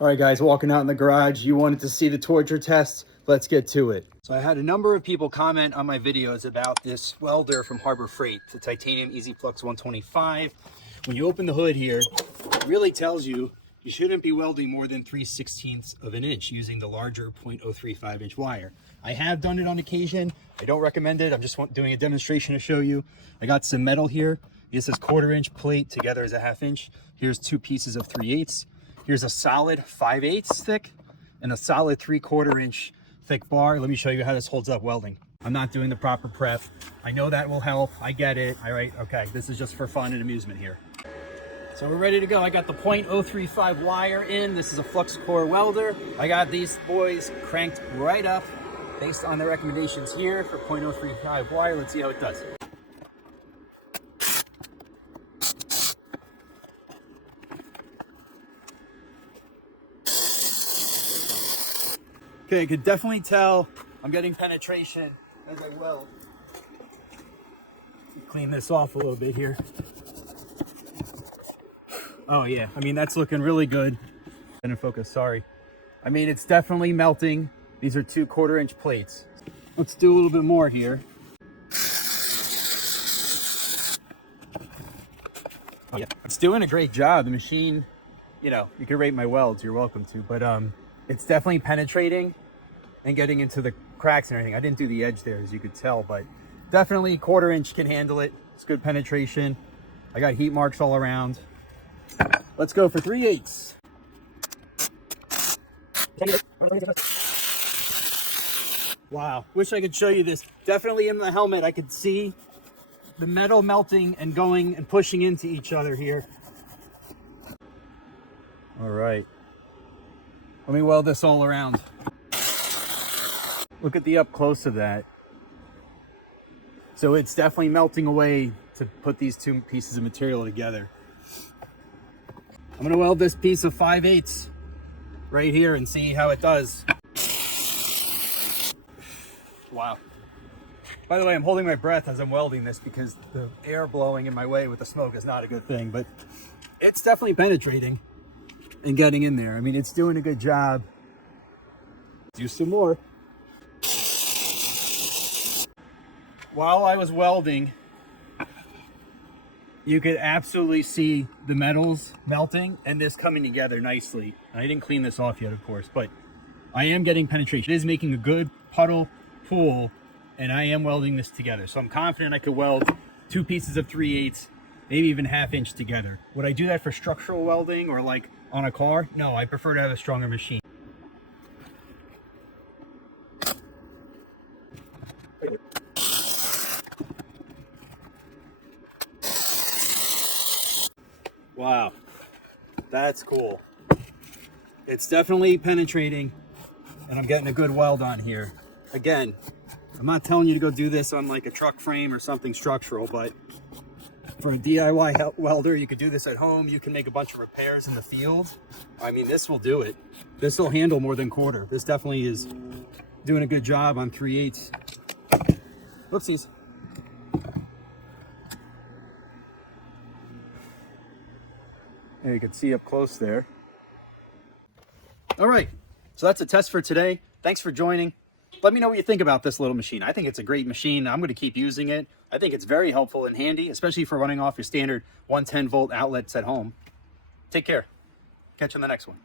All right, guys, walking out in the garage. You wanted to see the torture test? Let's get to it. So I had a number of people comment on my videos about this welder from Harbor Freight, the titanium Easy-Flux 125. When you open the hood here, it really tells you you shouldn't be welding more than 3/16 of an inch using the larger 0.035 inch wire. I have done it on occasion. I don't recommend it. I'm just doing a demonstration to show you. I got some metal here. This is 1/4 inch plate together as a 1/2 inch. Here's 2 pieces of 3/8. Here's a solid 5/8 thick and a solid 3/4 inch thick bar. Let me show you how this holds up welding. I'm not doing the proper prep. I know that will help. I get it. All right. Okay. This is just for fun and amusement here. So we're ready to go. I got the 0.035 wire in. This is a flux core welder. I got these boys cranked right up based on the recommendations here for 0.035 wire. Let's see how it does. Okay, you could definitely tell I'm getting penetration as I weld. Clean this off a little bit here. Oh yeah, I mean, that's looking really good. In focus, sorry. I mean, it's definitely melting. These are 2 1/4 inch plates. Let's do a little bit more here. Oh yeah, it's doing a great job. The machine, you know, you can rate my welds, you're welcome to, but it's definitely penetrating and getting into the cracks and everything. I didn't do the edge there, as you could tell, but definitely 1/4 inch can handle it. It's good penetration. I got heat marks all around. Let's go for 3/8. Wow, wish I could show you this. Definitely in the helmet, I could see the metal melting and going and pushing into each other here. All right, let me weld this all around. Look at the up close of that. So it's definitely melting away to put these 2 pieces of material together. I'm gonna weld this piece of 5/8 right here and see how it does. Wow. By the way, I'm holding my breath as I'm welding this because the air blowing in my way with the smoke is not a good thing, but it's definitely penetrating and getting in there. I mean, it's doing a good job. Do some more. While I was welding, you could absolutely see the metals melting and this coming together nicely. I didn't clean this off yet, of course, but I am getting penetration. It is making a good puddle pool, and I am welding this together. So I'm confident I could weld 2 pieces of 3/8, maybe even 1/2 inch together. Would I do that for structural welding or like on a car? No, I prefer to have a stronger machine. Wow, that's cool. It's definitely penetrating and I'm getting a good weld on here. Again, I'm not telling you to go do this on like a truck frame or something structural, but for a DIY welder, you could do this at home. You can make a bunch of repairs in the field. I mean, this will do it. This will handle more than 1/4. This definitely is doing a good job on 3/8. Whoopsies. And you can see up close there. All right, so that's a test for today. Thanks for joining. Let me know what you think about this little machine. I think it's a great machine. I'm going to keep using it. I think it's very helpful and handy, especially for running off your standard 110 volt outlets at home. Take care. Catch you on the next one.